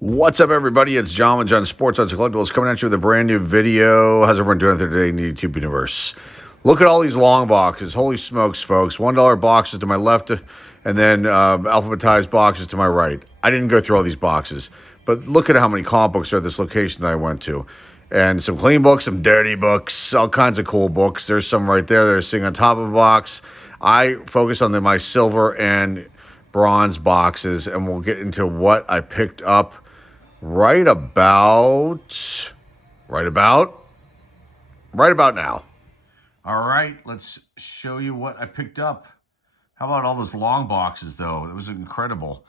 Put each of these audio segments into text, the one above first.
What's up, everybody? It's John with John Sports Odds and Collectibles coming at you with a brand new video. How's everyone doing today in the YouTube universe? Look at all these long boxes. Holy smokes, folks. $1 boxes to my left and then alphabetized boxes to my right. I didn't go through all these boxes, but look at how many comic books are at this location that I went to. And some clean books, some dirty books, all kinds of cool books. There's some right there that are sitting on top of a box. I focus on my silver and bronze boxes, and we'll get into what I picked up right about now. All right, let's show you what I picked up. How about all those long boxes, though? It was incredible.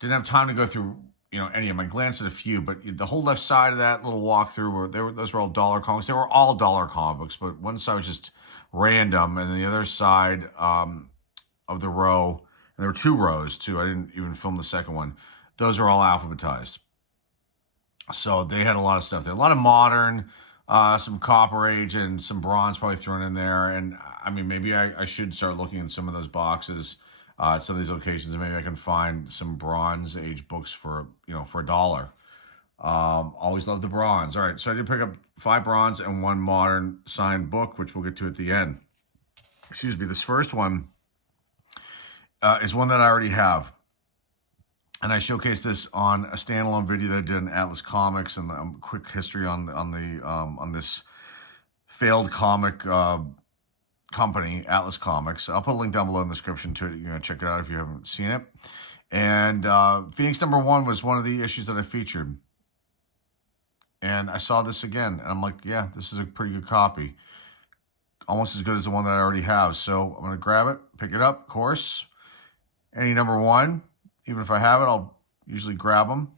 Didn't have time to go through, any of them. I glanced at a few, but the whole left side of that little walkthrough, those were all dollar comics. They were all dollar comic books, but one side was just random, and then the other side of the row, and there were two rows, too. I didn't even film the second one. Those are all alphabetized. So they had a lot of stuff there. A lot of modern, some Copper Age, and some bronze probably thrown in there. And, I mean, maybe I should start looking in some of those boxes at some of these locations, and maybe I can find some Bronze Age books for $1. Always love the bronze. All right, so I did pick up 5 bronze and 1 modern signed book, which we'll get to at the end. Excuse me. This first one is one that I already have. And I showcased this on a standalone video that I did in Atlas Comics, and a quick history on this failed comic company, Atlas Comics. I'll put a link down below in the description to it. Check it out if you haven't seen it. And Phoenix #1 was one of the issues that I featured. And I saw this again, and I'm like, yeah, this is a pretty good copy. Almost as good as the one that I already have. So I'm going to grab it, pick it up, of course. Any #1. Even if I have it, I'll usually grab them.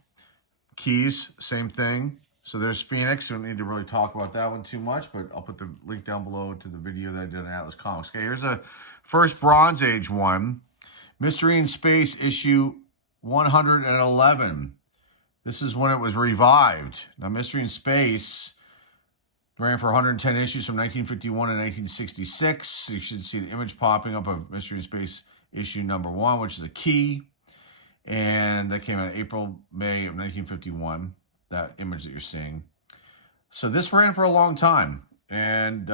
Keys, same thing. So there's Phoenix. We don't need to really talk about that one too much, but I'll put the link down below to the video that I did on Atlas Comics. Okay, here's a first Bronze Age one. Mystery in Space, issue 111. This is when it was revived. Now, Mystery in Space ran for 110 issues from 1951 to 1966. You should see an image popping up of Mystery in Space issue #1, which is a key. And that came out April, May of 1951, that image that you're seeing. So this ran for a long time and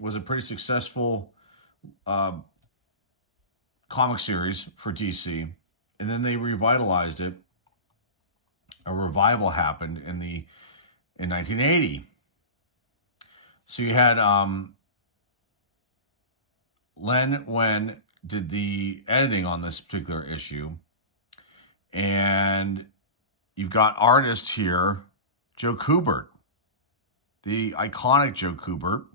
was a pretty successful comic series for DC. And then they revitalized it. A revival happened in 1980. So you had Len Wen did the editing on this particular issue. And you've got artist here, Joe Kubert, the iconic Joe Kubert.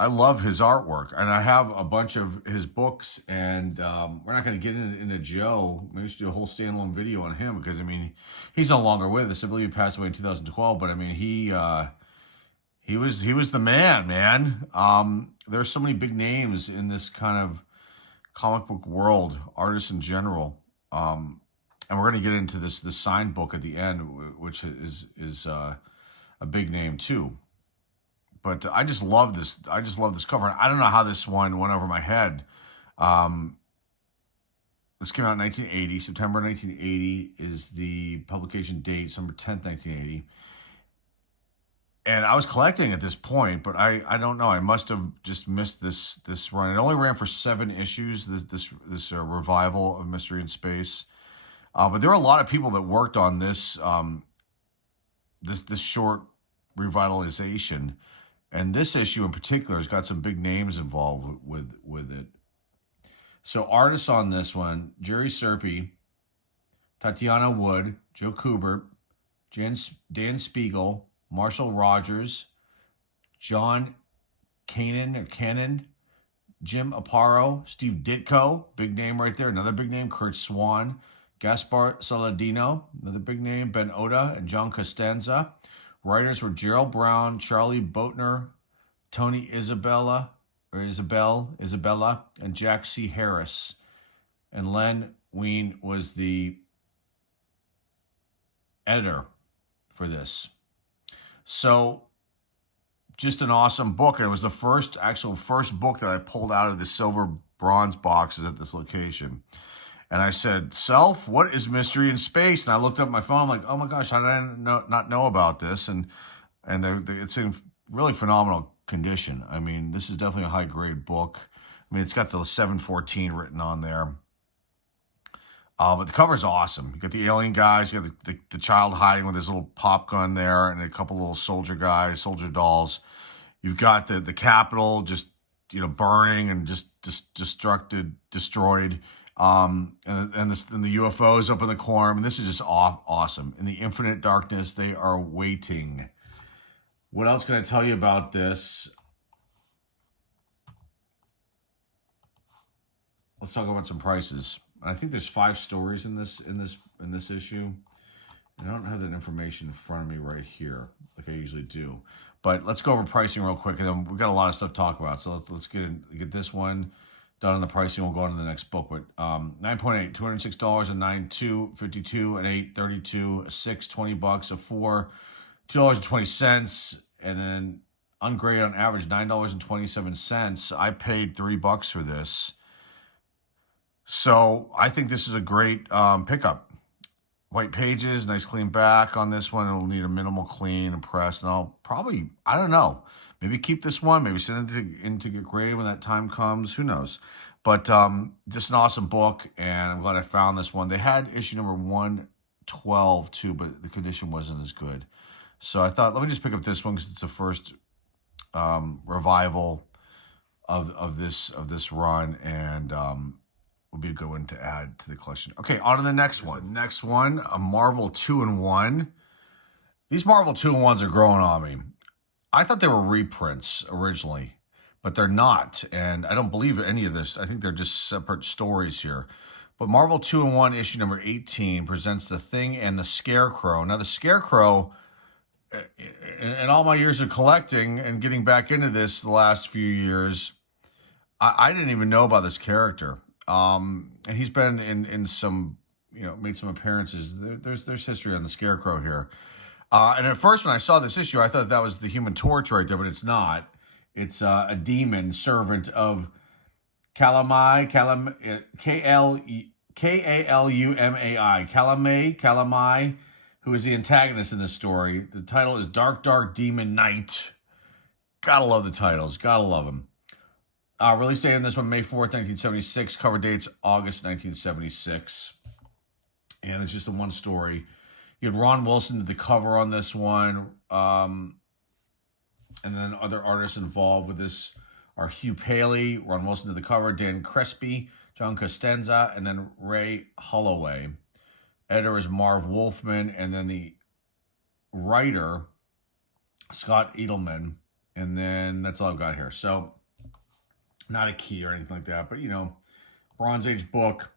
I love his artwork, and I have a bunch of his books, and we're not going to get into Joe. Maybe we should do a whole standalone video on him because, I mean, he's no longer with us. I believe he passed away in 2012, but, I mean, he was the man. There's so many big names in this kind of comic book world, artists in general. And we're going to get into this signed book at the end, which is a big name too. But I just love this. I just love this cover. And I don't know how this one went over my head. This came out in 1980. September 1980 is the publication date, December 10th, 1980. And I was collecting at this point, but I don't know. I must have just missed this run. It only ran for 7 issues. This revival of Mystery in Space, but there were a lot of people that worked on this this short revitalization, and this issue in particular has got some big names involved with it. So artists on this one: Jerry Serpe, Tatiana Wood, Joe Kubert, Dan Spiegel, Marshall Rogers, John Cannon, Jim Aparo, Steve Ditko, big name right there, another big name, Kurt Swan, Gaspar Saladino, another big name, Ben Oda, and John Costanza. Writers were Gerald Brown, Charlie Boatner, Tony Isabella, and Jack C. Harris. And Len Wein was the editor for this. So just an awesome book. And it was the first book that I pulled out of the silver bronze boxes at this location. And I said, "Self, what is Mystery in Space?" And I looked up my phone, I'm like, oh my gosh, how did I not know about this? And it's in really phenomenal condition. I mean, this is definitely a high grade book. I mean, it's got the 714 written on there. But the cover's awesome. You got the alien guys, you got the child hiding with his little pop gun there, and a couple little soldier guys, soldier dolls. You've got the Capitol just, burning and just destroyed. And the UFOs up in the corner. I mean, this is just awesome. In the infinite darkness, they are waiting. What else can I tell you about this? Let's talk about some prices. I think there's 5 stories in this issue. I don't have that information in front of me right here, like I usually do. But let's go over pricing real quick, and then we've got a lot of stuff to talk about. So let's get this one done on the pricing. We'll go on to the next book. But 9.8, $206, a 9, 2, 52, an 8, 32, a 6, $20, a 4, $2.20, and then ungraded on average $9.27. I paid $3 for this. So I think this is a great pickup. White pages, nice clean back on this one. It'll need a minimal clean and press. And I'll probably, I don't know, maybe keep this one, maybe send it in to get graded when that time comes. Who knows? But just an awesome book, and I'm glad I found this one. They had issue number 112 too, but the condition wasn't as good. So I thought, let me just pick up this one because it's the first revival of this run, and will be a good one to add to the collection. Okay, on to the next one. Next one, a Marvel 2-in-1. These Marvel 2-in-1s are growing on me. I thought they were reprints originally, but they're not. And I don't believe any of this. I think they're just separate stories here. But Marvel 2-in-1 issue number 18 presents The Thing and the Scarecrow. Now, the Scarecrow, in all my years of collecting and getting back into this the last few years, I didn't even know about this character. And he's been in some, made some appearances. There's history on the Scarecrow here. And at first when I saw this issue, I thought that was the Human Torch right there, but it's not. It's a demon servant of Kalamai, Kalamai, who is the antagonist in this story. The title is Dark Demon Knight. Gotta love the titles. Gotta love them. Release date on this one, May 4th, 1976. Cover dates, August 1976. And it's just a one story. You had Ron Wilson did the cover on this one. And then other artists involved with this are Hugh Paley, Ron Wilson did the cover, Dan Crespi, John Costanza, and then Ray Holloway. Editor is Marv Wolfman, and then the writer, Scott Edelman. And then that's all I've got here. So, not a key or anything like that, but Bronze Age book,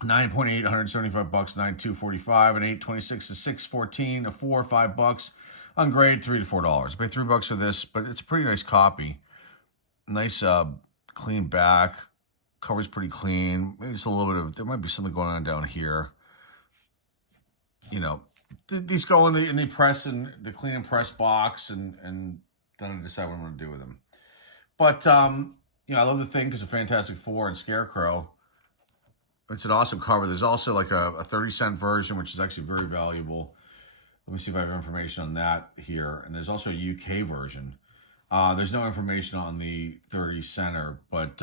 9.8, $175, 9, 245, an 8, 26, a 6, 14, a 4, $5, ungraded, $3 to $4. I paid $3 for this, but it's a pretty nice copy. Nice clean back, cover's pretty clean. Maybe just a little bit of, there might be something going on down here. These go in the press and the clean and press box, and then I decide what I'm going to do with them. But, I love the Thing because of Fantastic Four and Scarecrow. It's an awesome cover. There's also like a 30-cent version, which is actually very valuable. Let me see if I have information on that here. And there's also a UK version. There's no information on the 30-center, but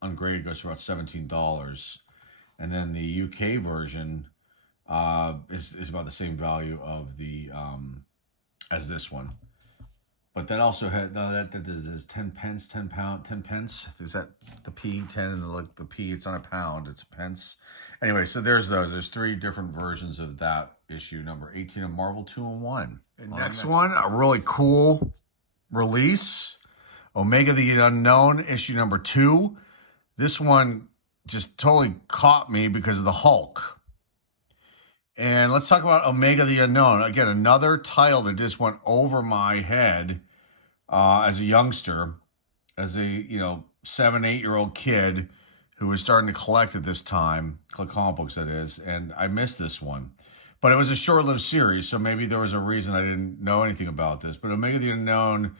ungraded goes for about $17. And then the UK version is about the same value of the as this one. But that also had, no, that is 10 pence, 10 pence. Is that the P, 10, and the P, it's not a pound, it's a pence. Anyway, so there's those. There's 3 different versions of that issue, number 18 of Marvel 2-in-1. And next one, a really cool release, Omega the Unknown, issue number 2. This one just totally caught me because of the Hulk. And let's talk about Omega the Unknown. Again, another title that just went over my head as a youngster, as a 7, 8-year-old kid who was starting to collect at this time, collect comic books that is, and I missed this one. But it was a short-lived series, so maybe there was a reason I didn't know anything about this. But Omega the Unknown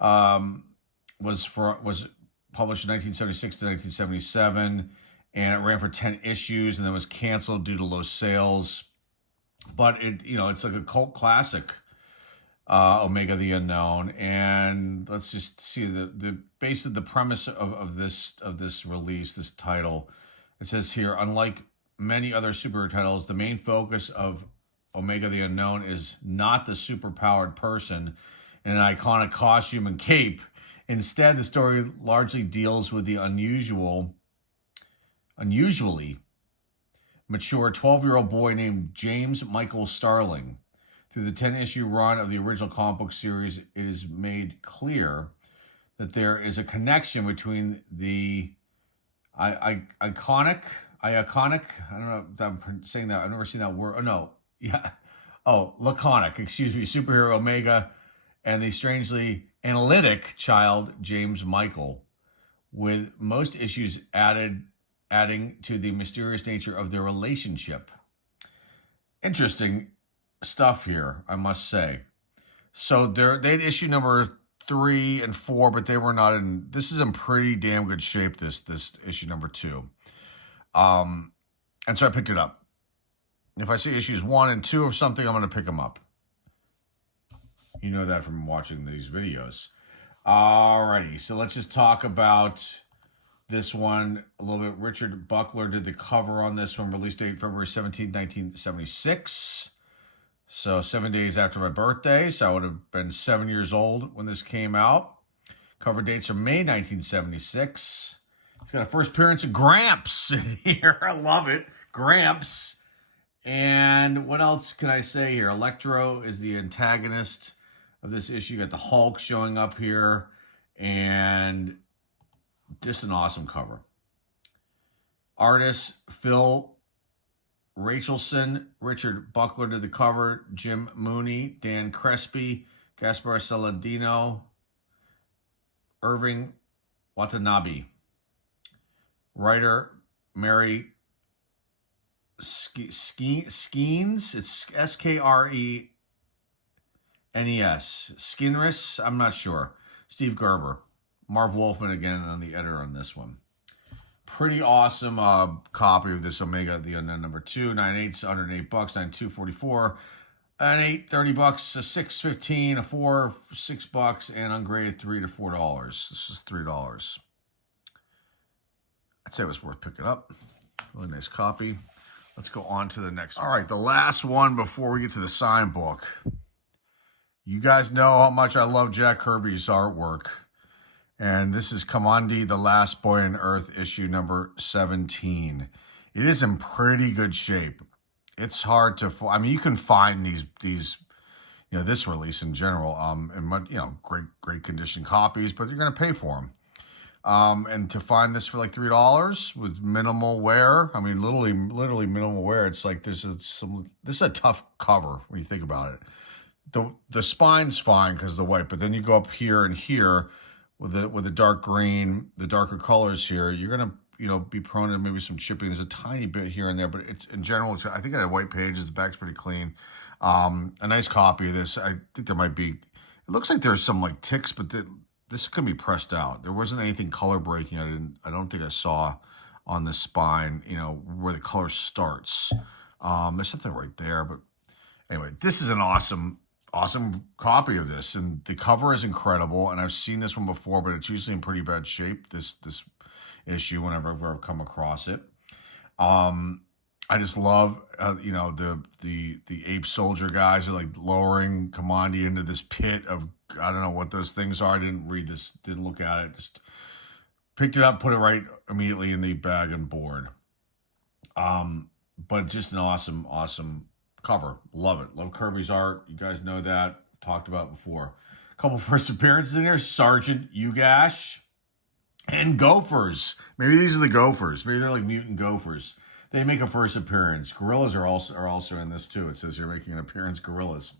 was published in 1976 to 1977. and it ran for 10 issues and then was canceled due to low sales. But it's like a cult classic, Omega the Unknown. And let's just see the base of the premise of this release, this title. It says here, unlike many other superhero titles, the main focus of Omega the Unknown is not the superpowered person in an iconic costume and cape. Instead, the story largely deals with the unusually mature 12-year-old boy named James Michael Starling. Through the 10-issue run of the original comic book series, it is made clear that there is a connection between the iconic, I don't know if I'm saying that, I've never seen that word. Oh, no. Yeah. Oh, laconic, excuse me, superhero Omega and the strangely analytic child, James Michael, with most issues adding to the mysterious nature of their relationship. Interesting stuff here, I must say. So they had issue number 3 and 4, but they were not in. This is in pretty damn good shape. This issue number 2, and so I picked it up. If I see issues 1 and 2 of something, I'm going to pick them up. You know that from watching these videos. Alrighty, so let's just talk about this one a little bit. Richard Buckler did the cover on this one. Release date February 17, 1976. So 7 days after my birthday. So I would have been 7 years old when this came out. Cover dates are May 1976. It's got a first appearance of Gramps in here. I love it. Gramps. And what else can I say here? Electro is the antagonist of this issue. You got the Hulk showing up here. And just an awesome cover. Artist Phil Rachelson, Richard Buckler did the cover, Jim Mooney, Dan Crespi, Gaspar Saladino, Irving Watanabe. Writer Mary Skeens, it's Skrenes. Skinris, I'm not sure. Steve Gerber. Marv Wolfman again on the editor on this one. Pretty awesome copy of this Omega the Unknown number 2. 9/8, $108, 9/2, $44. An 8, $30, a 6, $15, a 4, $6, and ungraded $3 to $4. This is $3. I'd say it was worth picking up. Really nice copy. Let's go on to the next one. All right, the last one before we get to the sign book. You guys know how much I love Jack Kirby's artwork. And this is Kamandi, The Last Boy on Earth, issue number 17. It is in pretty good shape. It's hard to, I mean, you can find these, this release in general, in great condition copies, but you're going to pay for them. And to find this for like $3 with minimal wear, I mean, literally minimal wear. It's like this is a tough cover when you think about it. The spine's fine because of the white, but then you go up here and here with the dark green, the darker colors here, you're gonna be prone to maybe some chipping. There's a tiny bit here and there, but it's in general. I think it had white pages. The back's pretty clean. A nice copy of this. I think there might be. It looks like there's some like ticks, but this could be pressed out. There wasn't anything color breaking. I don't think I saw on the spine. Where the color starts. There's something right there, but anyway, this is an awesome copy of this, and the cover is incredible. And I've seen this one before, but it's usually in pretty bad shape. This issue, whenever I've come across it, I just love the ape soldier guys are like lowering Kamandi into this pit of, I don't know what those things are. I didn't read this, didn't look at it. Just picked it up, put it right immediately in the bag and board. But just an awesome cover. Love it. Love Kirby's art. You guys know that. Talked about it before. A couple first appearances in here. Sergeant Ugash and Gophers. Maybe these are the Gophers. Maybe they're like mutant Gophers. They make a first appearance. Gorillas are also in this too. It says here making an appearance. Gorillas.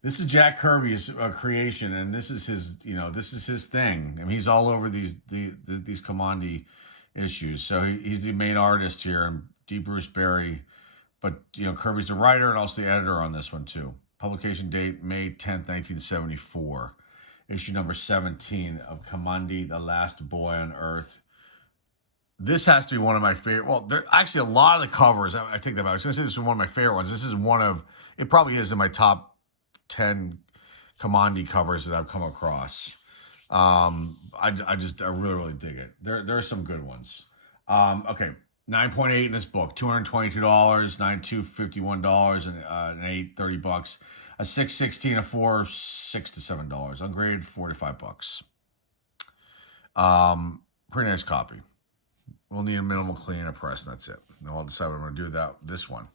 This is Jack Kirby's creation, and this is his thing. I mean, he's all over these Kamandi issues. So he's the main artist here, and D. Bruce Berry. But, Kirby's the writer and also the editor on this one, too. Publication date, May 10th, 1974. Issue number 17 of Kamandi, The Last Boy on Earth. This has to be one of my favorite. Well, there actually a lot of the covers. I take that back. I was going to say this is one of my favorite ones. This is one of, it probably is in my top 10 commodity covers that I've come across. I really, really dig it. There are some good ones. Okay. 9.8 in this book, $222, 9.2, $51, and an 8, $30. A 6.16, a 4, $6 to $7. Ungraded, $4 to $5. Pretty nice copy. We'll need a minimal clean and a press, and that's it. Now I'll decide what I'm going to do that this one.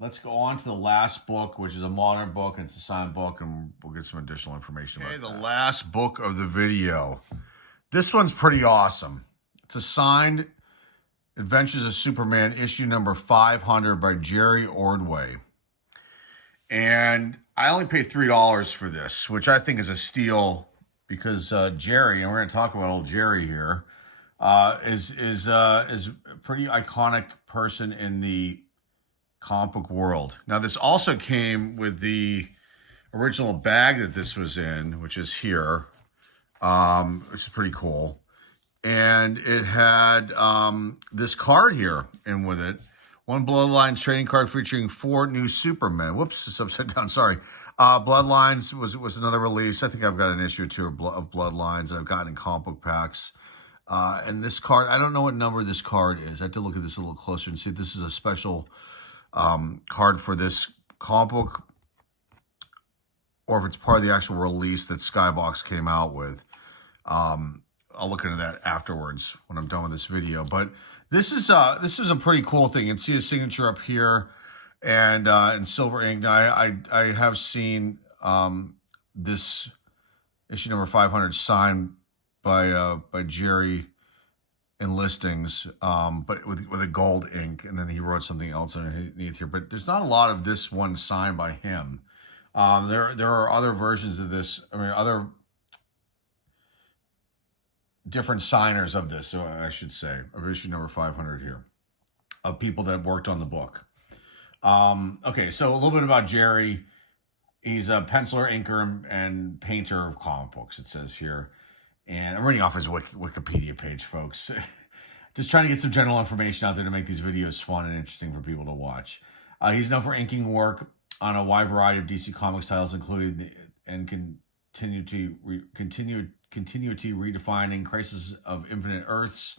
Let's go on to the last book, which is a modern book, and it's a signed book, and we'll get some additional information about that. The last book of the video. This one's pretty awesome. It's a signed Adventures of Superman, issue number 500 by Jerry Ordway. And I only paid $3 for this, which I think is a steal because Jerry, and we're going to talk about old Jerry here, is a pretty iconic person in the comic book world. Now, this also came with the original bag that this was in, which is here, which is pretty cool. And it had this card here in with it. One Bloodlines trading card featuring 4 new Supermen. Whoops, it's upside down, sorry. Bloodlines was another release. I think I've got an issue or two of Bloodlines I've gotten in comic book packs. And this card, I don't know what number this card is. I have to look at this a little closer and see if this is a special card for this comic book or if it's part of the actual release that Skybox came out with. I'll look into that afterwards when I'm done with this video. But this is a pretty cool thing. You can see his signature up here and in silver ink. Now, I have seen this issue number 500 signed by Jerry in listings, but with a gold ink, and then he wrote something else underneath here. But there's not a lot of this one signed by him. There are other versions of this. I mean, other different signers of this, so I should say, of issue number 500 here, of people that worked on the book. Okay, so a little bit about Jerry. He's a penciler, inker, and painter of comic books, it says here. And I'm reading off his Wikipedia page, folks. Just trying to get some general information out there to make these videos fun and interesting for people to watch. He's known for inking work on a wide variety of DC Comics titles, including and continuity redefining Crisis of Infinite Earths,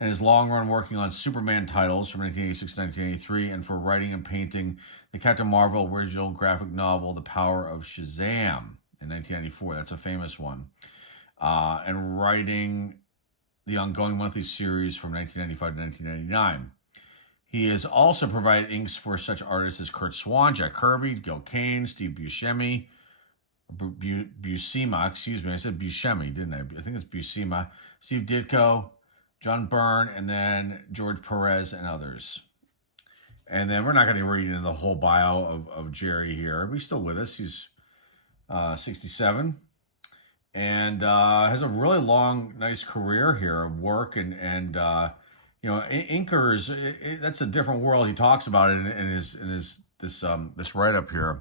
and his long run working on Superman titles from 1986 to 1983, and for writing and painting the Captain Marvel original graphic novel, The Power of Shazam, in 1994. That's a famous one. And writing the ongoing monthly series from 1995 to 1999. He has also provided inks for such artists as Kurt Swan, Jack Kirby, Gil Kane, Steve Buscemi, Buscema, excuse me, I said Buscemi, didn't I? I think it's Buscema, Steve Ditko, John Byrne, and then George Perez and others. And then we're not going to read into the whole bio of Jerry here. He's still with us. He's 67 and has a really long, nice career here of work and you know, inkers. That's a different world. He talks about it in his this write up here.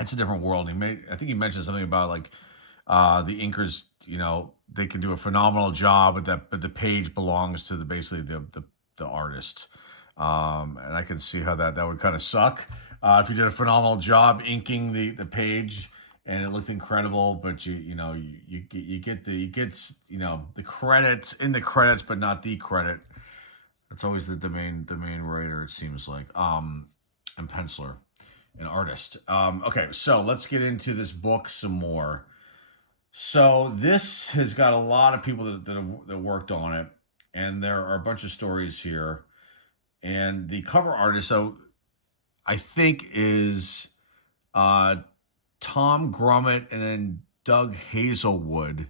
It's a different world. I think he mentioned something about like the inkers, you know, they can do a phenomenal job, but the page belongs to basically the artist. And I can see how that would kind of suck if you did a phenomenal job inking the page and it looked incredible, but you get the credits in the credits, but not the credit. That's always the main writer, it seems like, and penciler. An artist. Okay, so let's get into this book some more. So this has got a lot of people that worked on it, and there are a bunch of stories here. And the cover artist, so I think is Tom Grummett and then Doug Hazelwood,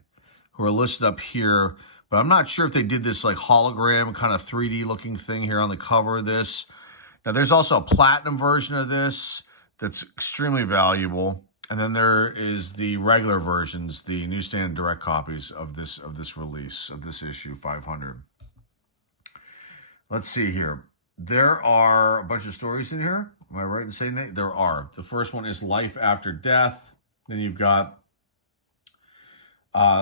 who are listed up here. But I'm not sure if they did this like hologram kind of 3D looking thing here on the cover of this. Now there's also a platinum version of this that's extremely valuable, and then there is the regular versions, the newsstand direct copies of this release of this issue 500. Let's see here. There are a bunch of stories in here. Am I right in saying that? There are. The first one is Life After Death. Then you've got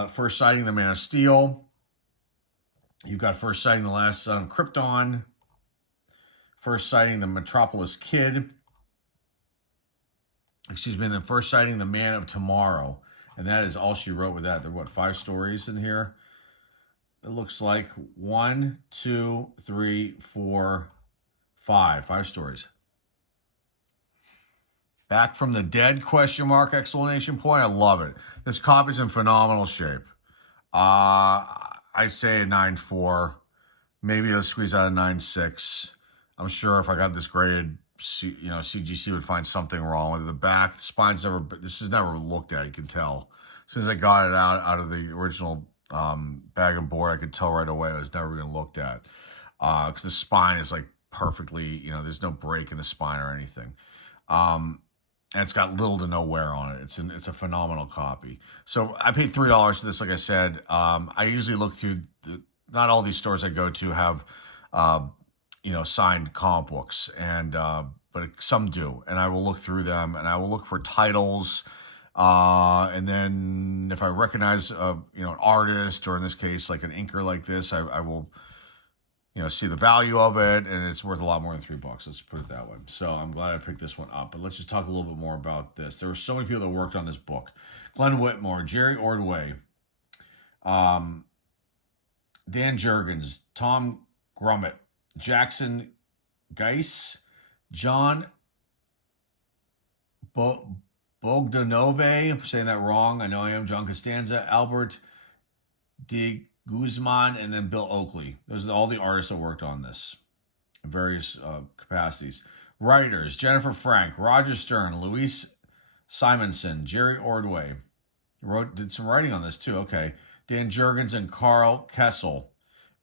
First Sighting the Man of Steel. You've got First Sighting the Last Son of Krypton, First Sighting the Metropolis Kid, excuse me, and then First Sighting the Man of Tomorrow. And that is all she wrote with that. There are, what, 5 stories in here? It looks like 1, 2, 3, 4, 5. 5 stories. Back from the Dead, question mark, exclamation point. I love it. This copy's in phenomenal shape. I'd say a 9.4. Maybe I'll squeeze out a 9.6. I'm sure if I got this graded, CGC would find something wrong with it. The back, the spine's never, this is never looked at, you can tell. As soon as I got it out of the original bag and board, I could tell right away it was never been looked at. Because the spine is like perfectly, there's no break in the spine or anything. And it's got little to no wear on it. It's a phenomenal copy. So I paid $3 for this, like I said. I usually look through, not all these stores I go to have, signed comic books, but some do. And I will look through them, and I will look for titles. And then if I recognize, an artist, or in this case, like an inker like this, I will, see the value of it, and it's worth a lot more than $3. Let's put it that way. So I'm glad I picked this one up. But let's just talk a little bit more about this. There were so many people that worked on this book: Glenn Whitmore, Jerry Ordway, Dan Jurgens, Tom Grummett, Jackson Geis, John Bogdanove, I'm saying that wrong, I know I am, John Costanza, Albert de Guzman, and then Bill Oakley. Those are all the artists that worked on this in various capacities. Writers: Jennifer Frank, Roger Stern, Luis Simonson, Jerry Ordway. Did some writing on this too, okay. Dan Jurgens and Carl Kessel.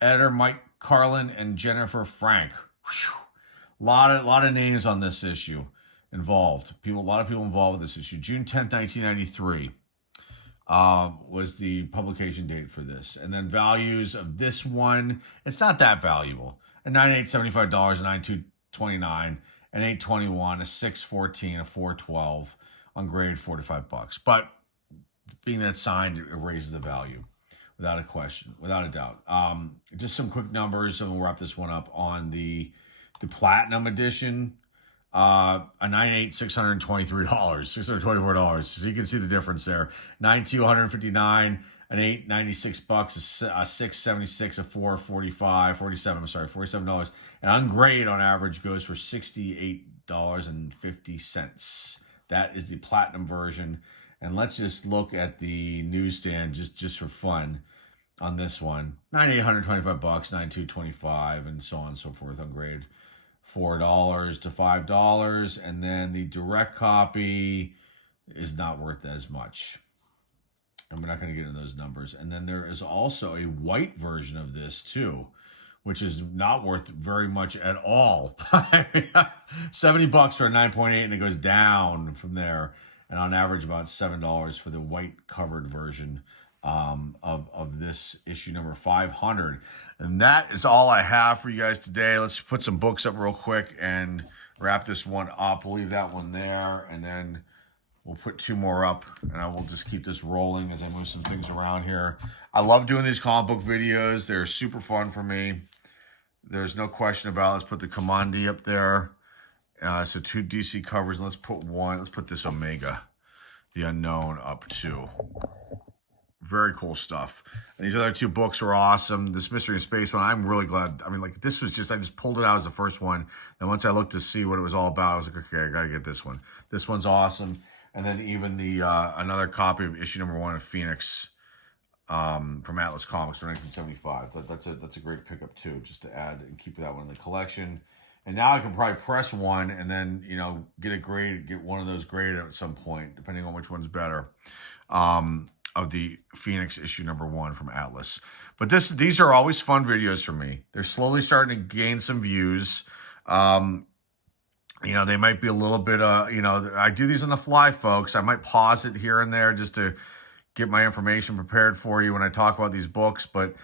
Editor Mike Carlin and Jennifer Frank. Whew. Lot of names on this issue involved. A lot of people involved with this issue. June 10th, 1993. Was the publication date for this. And then values of this one, it's not that valuable. A $98, $75, a $92.29, an $8.21, a $6.14, a $4.12, on grade $4 to $5. But being that signed, it raises the value without a question, without a doubt. Just some quick numbers, and we'll wrap this one up on the Platinum Edition. A 9.8, $623, $624. So you can see the difference there. 9.2, $159, an 8, $96, a 6.76, a 4.45, 47. I'm sorry, $47. And on grade, on average, goes for $68.50. That is the Platinum version. And let's just look at the newsstand just for fun on this one. 9.8, $125, 9.2, $25, and so on and so forth on grade. $4 to $5, and then the direct copy is not worth as much. And we're not going to get into those numbers. And then there is also a white version of this too, which is not worth very much at all. $70 for a 9.8, and it goes down from there. And on average, about $7 for the white covered version of this issue number 500. And that is all I have for you guys today. Let's put some books up real quick and wrap this one up. We'll leave that one there, and then we'll put 2 more up, and I will just keep this rolling as I move some things around here. I love doing these comic book videos. They're super fun for me. There's no question about it. Let's put the Commandi up there. So 2 DC covers. Let's put one. Let's put this Omega, the Unknown, up too. Very cool stuff. And these other 2 books are awesome. This Mystery in Space one, I'm really glad. I mean, like, this was just, I just pulled it out as the first one. Then once I looked to see what it was all about, I was like, okay, I got to get this one. This one's awesome. And then even the another copy of issue number 1 of Phoenix from Atlas Comics from 1975. That's a great pickup too, just to add and keep that one in the collection. And now I can probably press one and then, get one of those graded at some point, depending on which one's better. Of the Phoenix issue number 1 from Atlas. But these are always fun videos for me. They're slowly starting to gain some views. They might be a little bit, I do these on the fly, folks. I might pause it here and there just to get my information prepared for you when I talk about these books. But,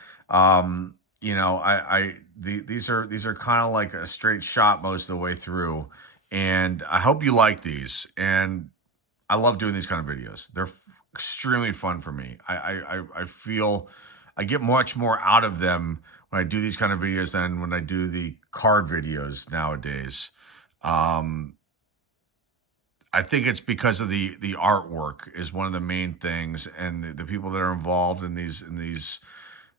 these are kind of like a straight shot most of the way through. And I hope you like these. And I love doing these kind of videos. They're extremely fun for me. I feel I get much more out of them when I do these kind of videos and when I do the card videos nowadays. I think it's because of the artwork is one of the main things, and the people that are involved in these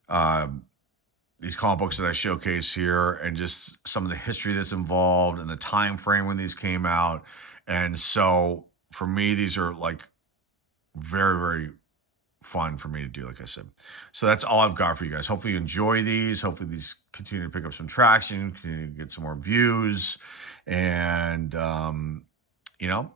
comic books that I showcase here, and just some of the history that's involved and the time frame when these came out. And so for me, these are like very, very fun for me to do, like I said. So that's all I've got for you guys. Hopefully you enjoy these. Hopefully these continue to pick up some traction, continue to get some more views, and you know,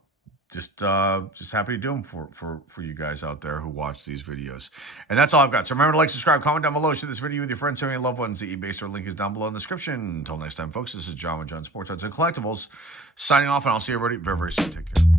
just happy to do them for you guys out there who watch these videos. And that's all I've got. So remember to like, subscribe, comment down below, share this video with your friends, family, and loved ones. The eBay store link is down below in the description. Until next time, folks, this is John with John Sports Odds and Collectibles signing off, and I'll see everybody very, very soon. Take care.